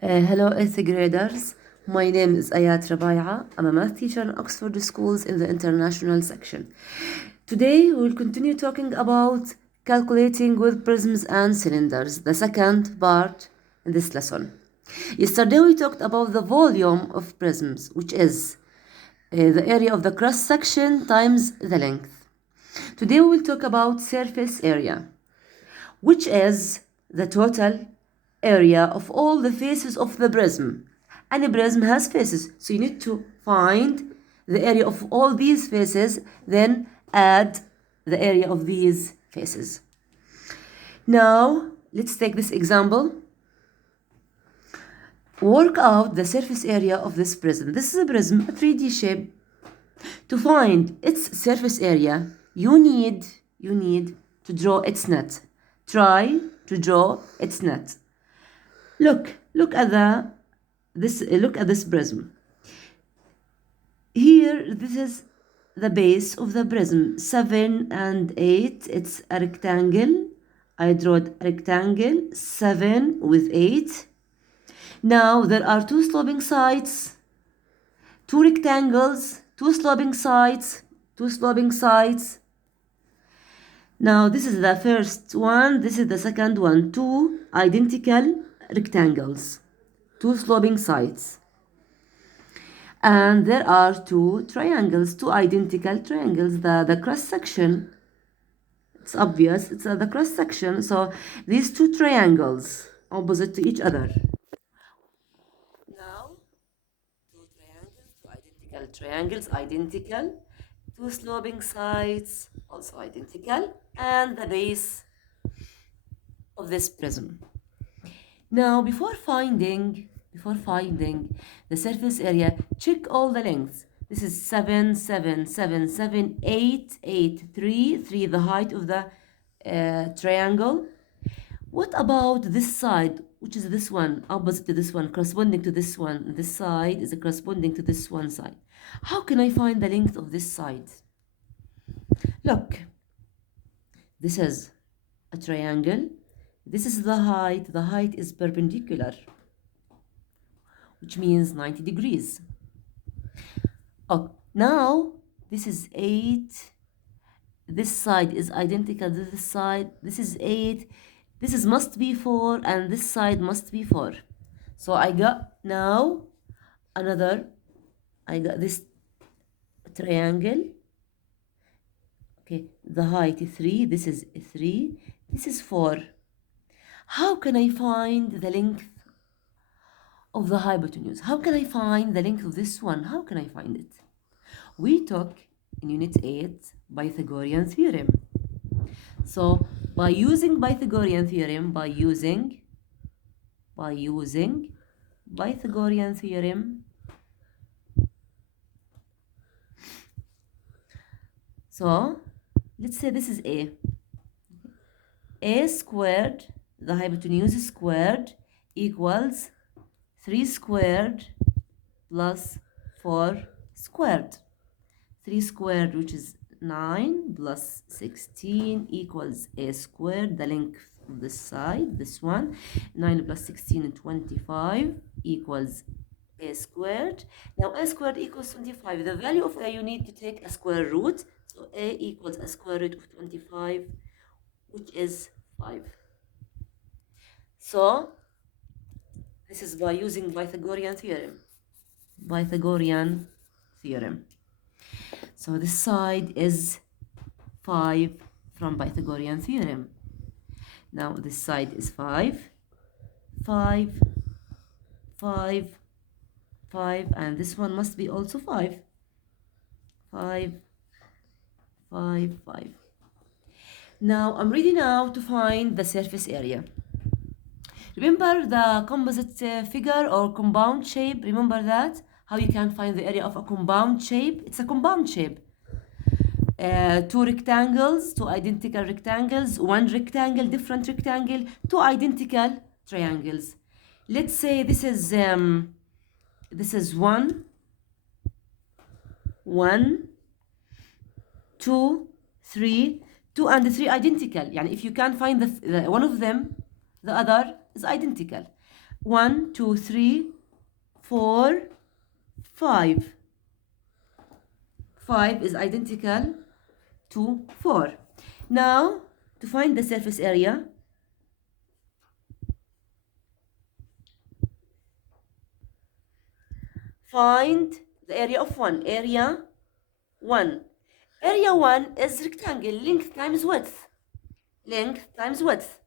Hello, 8th graders. My name is Ayat Rabaiah. I'm a math teacher in Oxford Schools in the international section. Today, we'll continue talking about calculating with prisms and cylinders, the second part in this lesson. Yesterday, we talked about the volume of prisms, which is the area of the cross section times the length. Today, we will talk about surface area, which is the total area of all the faces of the prism. Any prism has faces, so you need to find the area of all these faces, then add the area of these faces. Now, let's take this example. Work out the surface area of this prism. This is a prism, a 3D shape. To find its surface area, you need to draw its net. Try to draw its net. Look at this prism. Here, this is the base of the prism. 7 and 8, it's a rectangle. I drew a rectangle, 7 with 8. Now, there are two sloping sides, two rectangles, two sloping sides. Now, this is the first one, this is the second one. Two identical rectangles, two sloping sides. And there are two triangles, two identical triangles. The cross section, it's obvious, it's the cross section. So these two triangles opposite to each other. Now, two triangles, identical. Two sloping sides, also identical. And the base of this prism. Now, before finding the surface area, check all the lengths. This is 7, 7, 7, 7, 8, 8, 3, 3, the height of the triangle. What about this side, which is this one, opposite to this one, corresponding to this one? This side is corresponding to this one side. How can I find the length of this side? Look, this is a triangle. This is the height. The height is perpendicular, which means 90 degrees. Oh, now this is 8. This side is identical to this side. This is 8. This must be 4, and this side must be 4. So I got now I got this triangle. Okay, the height is 3. This is 3. This is 4. How can I find the length of the hypotenuse? How can I find the length of this one? How can I find it? We took in Unit 8 Pythagorean theorem. So by using Pythagorean theorem, Pythagorean theorem, so let's say this is A squared, the hypotenuse squared, equals 3 squared plus 4 squared. 3 squared, which is 9, plus 16 equals A squared, the length of this side, this one. 9 plus 16 and 25 equals A squared. Now A squared equals 25. The value of A, you need to take a square root. So A equals a square root of 25, which is 5. So this is by using Pythagorean theorem. So this side is 5 from Pythagorean theorem. Now this side is 5, 5, 5, 5, and this one must be also 5, 5, 5, 5. Now I'm ready now to find the surface area. Remember the composite figure or compound shape? Remember that? How you can find the area of a compound shape? It's a compound shape. Two rectangles, two identical rectangles, one rectangle, different rectangle, two identical triangles. Let's say this is 1, 2, 3, 2 and 3 identical. يعني if you can't find one of them, the other is identical. 1, 2, 3, 4, 5. 5 is identical to 4. Now, to find the surface area, find the area of 1. Area 1. Area 1 is rectangle, length times width. Length times width.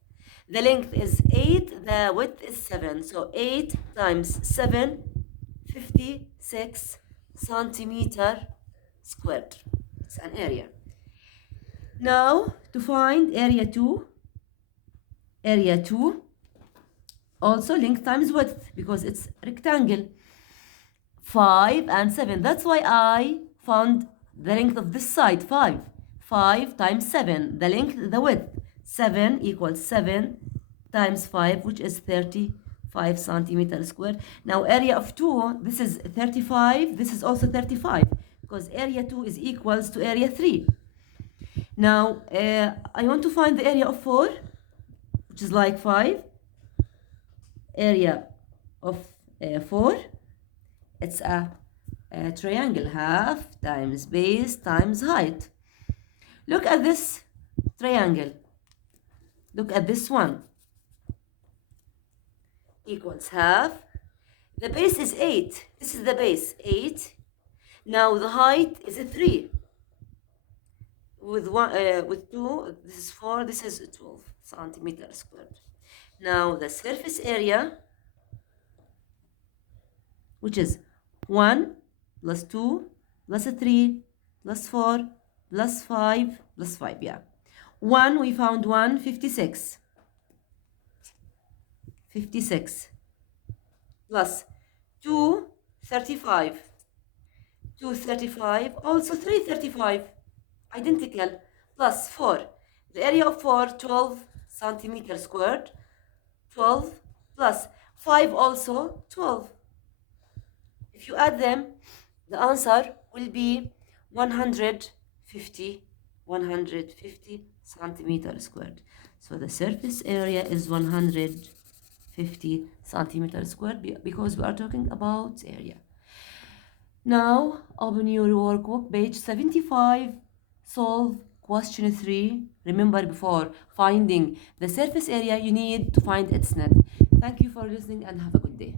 The length is 8, the width is 7. So 8 times 7, 56 centimeter squared. It's an area. Now, to find area 2, also length times width, because it's rectangle. 5 and 7. That's why I found the length of this side, 5. 5 times 7, the length, the width. 7 equals 7 times 5, which is 35 centimeters squared. Now area of 2, this is 35, this is also 35, because area 2 is equals to area 3. Now I want to find the area of 4, which is like 5. Area of 4, it's a triangle, half times base times height. Look at this triangle. Look at this one. Equals half. The base is 8. This is the base, 8. Now the height is 3. With 2, this is 4, this is 12 centimeters squared. Now the surface area, which is 1 plus 2 plus 3 plus 4 plus 5 plus 5, yeah. 1, we found 1, 56. 56 plus 2, 35. 2, 35, also 3, 35. Identical, plus 4. The area of 4, 12 centimeters squared. 12 plus 5 also 12. If you add them, the answer will be 150 centimeters squared. So the surface area is 150 centimeters squared because we are talking about area. Now open your workbook, page 75. Solve question 3. Remember, before finding the surface area, you need to find its net. Thank you for listening and have a good day.